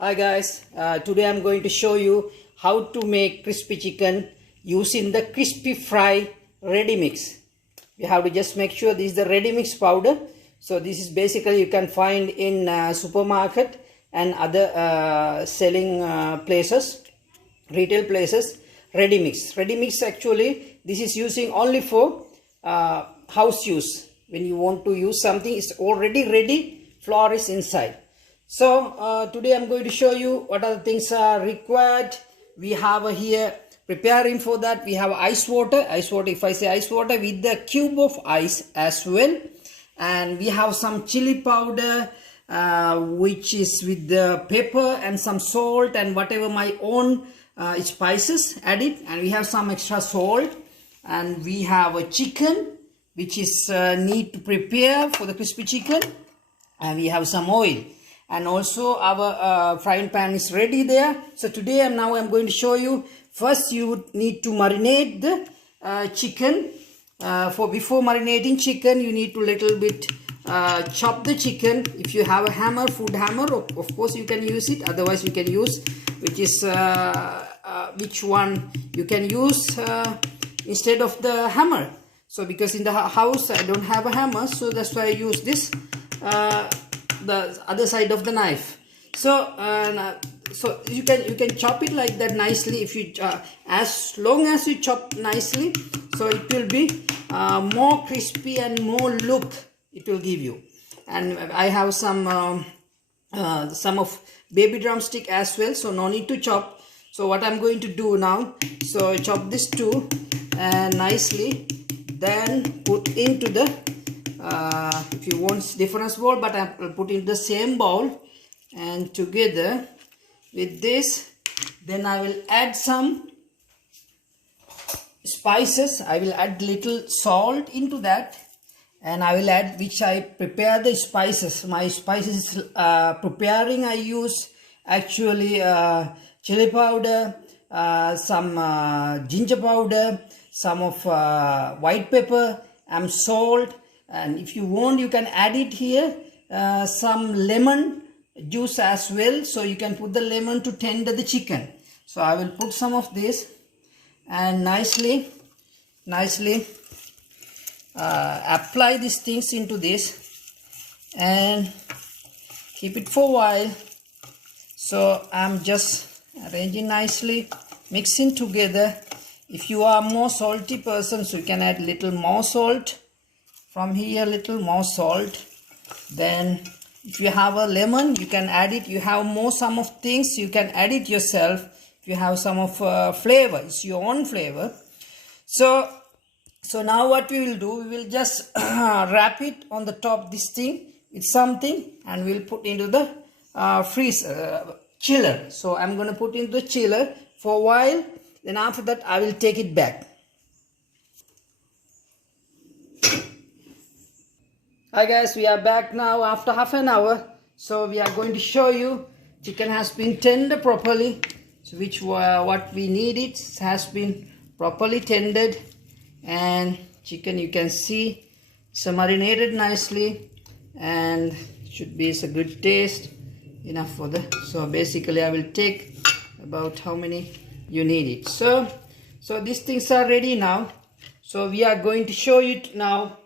Hi guys, today I'm going to show you how to make crispy chicken using the crispy fry ready mix. You have to just make sure this is the ready mix powder. So this is basically you can find in supermarket and other selling places, retail places. Ready mix actually this is using only for house use. When you want to use something, it's already ready, flour is inside. So today I'm going to show you what are the things are required. We have here preparing for that. We have ice water. If I say ice water, with the cube of ice as well. And we have some chili powder, which is with the pepper and some salt and whatever my own spices added. And we have some extra salt. And we have a chicken, which is need to prepare for the crispy chicken. And we have some oil. And also our frying pan is ready there. So today I'm going to show you. First you would need to marinate the chicken. Before marinating chicken, you need to little bit chop the chicken. If you have a hammer, food hammer, of course you can use it. Otherwise you can use which one you can use instead of the hammer. So because in the house I don't have a hammer, so that's why I use this. The other side of the knife. So so you can chop it like that nicely. If you as long as you chop nicely, so it will be more crispy and more look it will give you. And I have some of baby drumstick as well, so no need to chop. So what I'm going to do now, so chop this too nicely, then put into the if you want different bowl, but I'll put in the same bowl, and together with this then I will add some spices. I will add little salt into that, and I will add which I prepare the spices. My spices preparing, I use actually chili powder, some ginger powder, some of white pepper and salt. And if you want, you can add it here some lemon juice as well, so you can put the lemon to tender the chicken. So I will put some of this and nicely apply these things into this and keep it for a while. So I'm just arranging nicely, mixing together. If you are more salty person, so you can add little more salt. From here, little more salt. Then if you have a lemon, you can add it. You have more some of things, you can add it yourself. If you have some of flavor, it's your own flavor. So now what we will do, we will just wrap it on the top this thing with something, and we'll put into the chiller. So I'm going to put into the chiller for a while. Then after that I will take it back. Hi guys, we are back now after half an hour. So we are going to show you chicken has been tendered properly. So what we need, it has been properly tendered, and chicken you can see it's marinated nicely and should be a good taste enough for the. So basically I will take about how many you need it. So these things are ready now. So we are going to show you now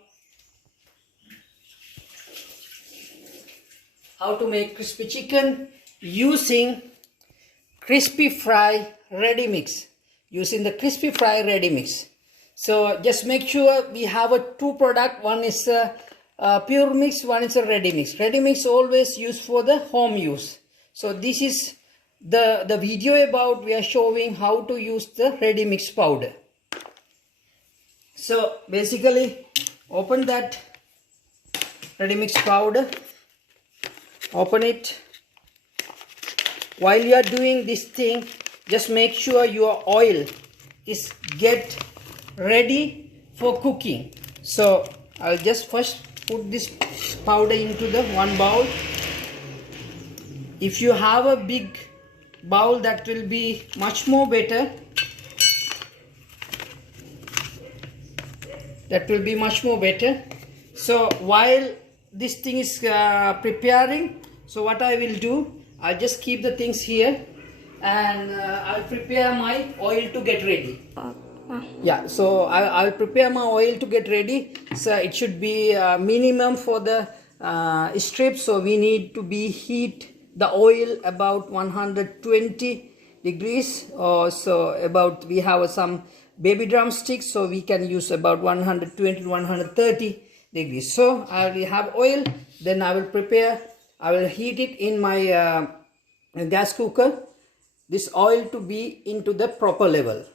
how to make crispy chicken using crispy fry ready mix. Using the crispy fry ready mix. So just make sure we have two product. One is a pure mix, one is a ready mix. Ready mix always used for the home use. So this is the video about we are showing how to use the ready mix powder. So basically open that ready mix powder. Open it. While you are doing this thing, just make sure your oil is get ready for cooking. So I'll just first put this powder into the one bowl. If you have a big bowl, that will be much more better. So while this thing is preparing, so what I will do, I'll just keep the things here, and I'll prepare my oil to get ready. Yeah, so I'll prepare my oil to get ready. So it should be minimum for the strip, so we need to be heat the oil about 120 degrees, or so about, we have some baby drumsticks, so we can use about 120 to 130 degrees. So I will have oil, then I will heat it in my gas cooker, this oil to be into the proper level.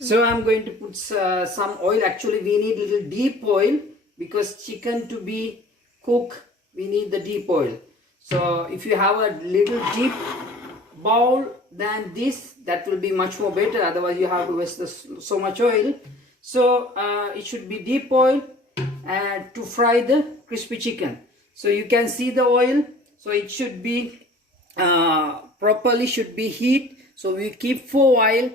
So I'm going to put some oil. Actually we need little deep oil, because chicken to be cooked we need the deep oil. So if you have a little deep bowl than this, that will be much more better, otherwise you have to waste so much oil. So it should be deep oil to fry the crispy chicken. So you can see the oil, so it should be properly should be heat, so we keep for a while.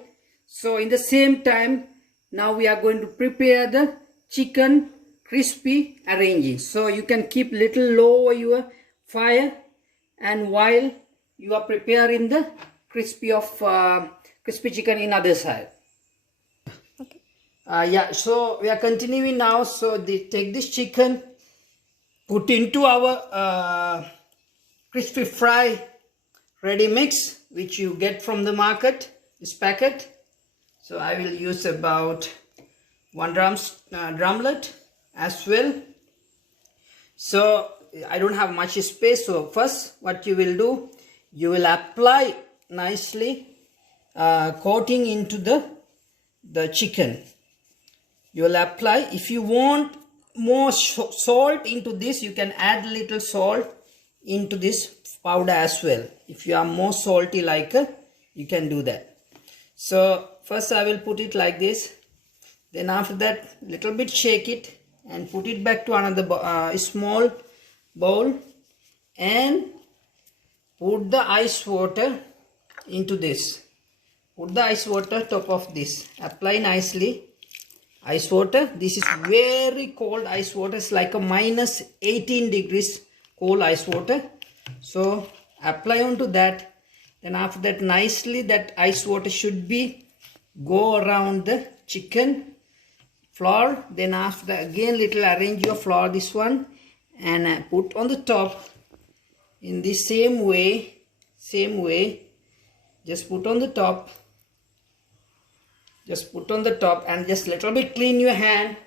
So in the same time, now we are going to prepare the chicken crispy arranging. So you can keep little low your fire, and while you are preparing the crispy chicken in other side. Okay. Yeah, so we are continuing now. So take this chicken, put into our crispy fry ready mix, which you get from the market, this packet. So I will use about 1 drumlet as well. So I don't have much space, so first what you will do, you will apply nicely coating into the chicken. You will apply. If you want more salt into this, you can add little salt into this powder as well. If you are more salty like you can do that. So first I will put it like this, then after that little bit shake it and put it back to another small bowl, and put the ice water into this. Put the ice water top of this, apply nicely ice water. This is very cold ice water, it's like a minus 18 degrees cold ice water. So apply onto that, then after that nicely that ice water should be go around the chicken flour. Then after that again little arrange your flour, this one, and put on the top in the same way, just put on the top, and just little bit clean your hand.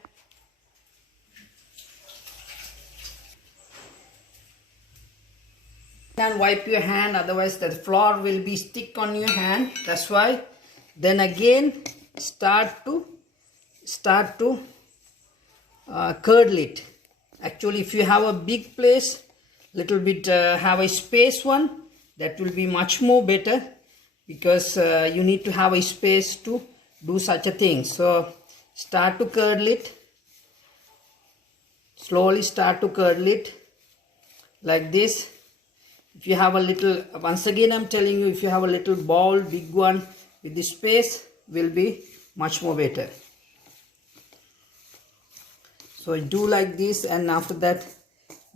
And wipe your hand, otherwise the flour will be stick on your hand, that's why. Then again start to curdle it. Actually if you have a big place, little bit have a space one, that will be much more better, because you need to have a space to do such a thing. So start to curdle it, slowly start to curdle it like this. If you have a little, once again I'm telling you, if you have a little bowl, big one with the space, will be much more better. So do like this, and after that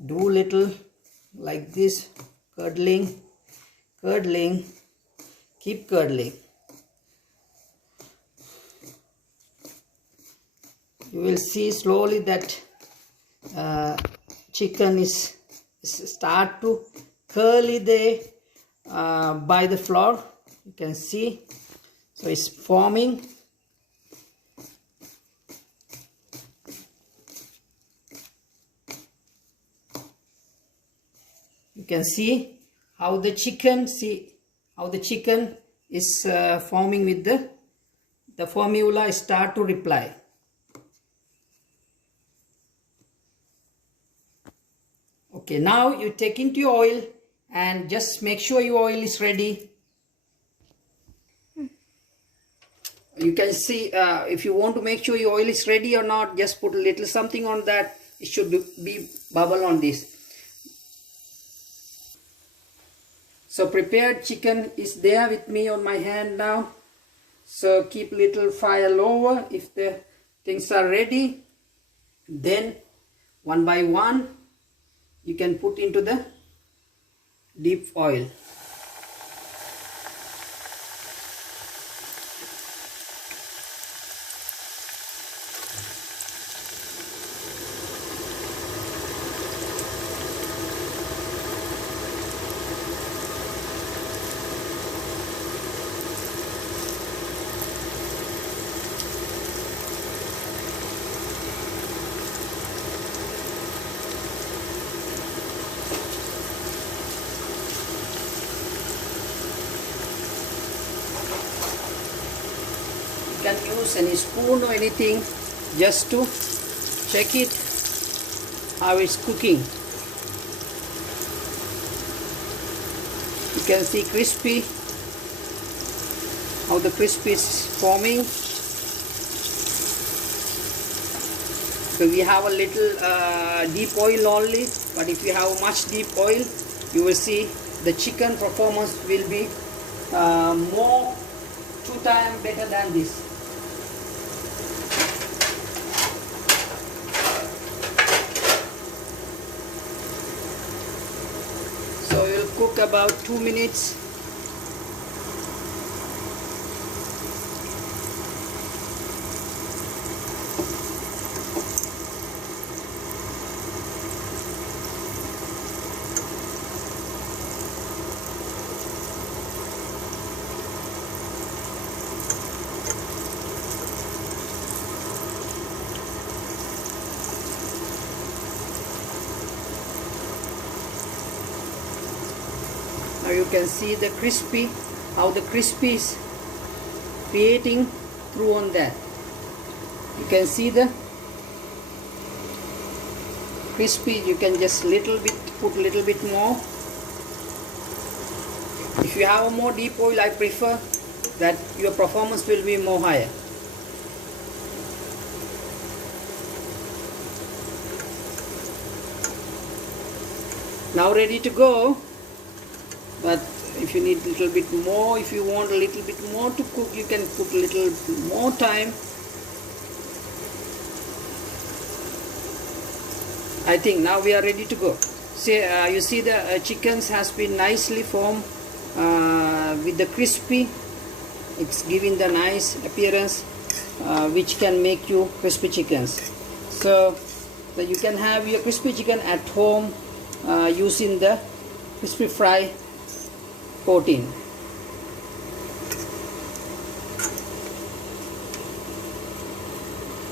do little like this, curdling, keep curdling. You will see slowly that chicken is start to curly there by the flour, you can see. So it's forming. You can see how the chicken is forming with the formula start to reply. Okay, now you take into your oil and just make sure your oil is ready. You can see if you want to make sure your oil is ready or not, just put a little something on that. It should be bubble on this. So prepared chicken is there with me on my hand now. So keep little fire lower. If the things are ready, then one by one you can put into the deep oil. You can use any spoon or anything just to check it how it's cooking. You can see crispy, how the crispy is forming. So we have a little deep oil only, but if you have much deep oil, you will see the chicken performance will be more 2 times better than this. So you'll cook about 2 minutes. Now you can see the crispy, how the crispy is creating through on that. You can see the crispy. You can just put little bit more. If you have a more deep oil, I prefer that your performance will be more higher. Now ready to go. But if you need a little bit more, if you want a little bit more to cook, you can put a little more time. I think now we are ready to go. See, you see the chickens has been nicely formed with the crispy. It's giving the nice appearance which can make you crispy chickens. So you can have your crispy chicken at home using the crispy fry coating.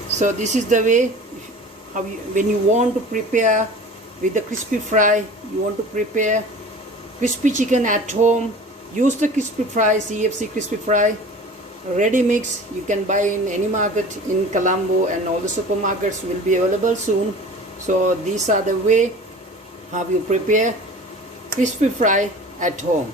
So this is the way how when you want to prepare with the crispy fry, you want to prepare crispy chicken at home, use the crispy fry, CFC crispy fry ready mix. You can buy in any market in Colombo, and all the supermarkets will be available soon. So these are the way how you prepare crispy fry at home.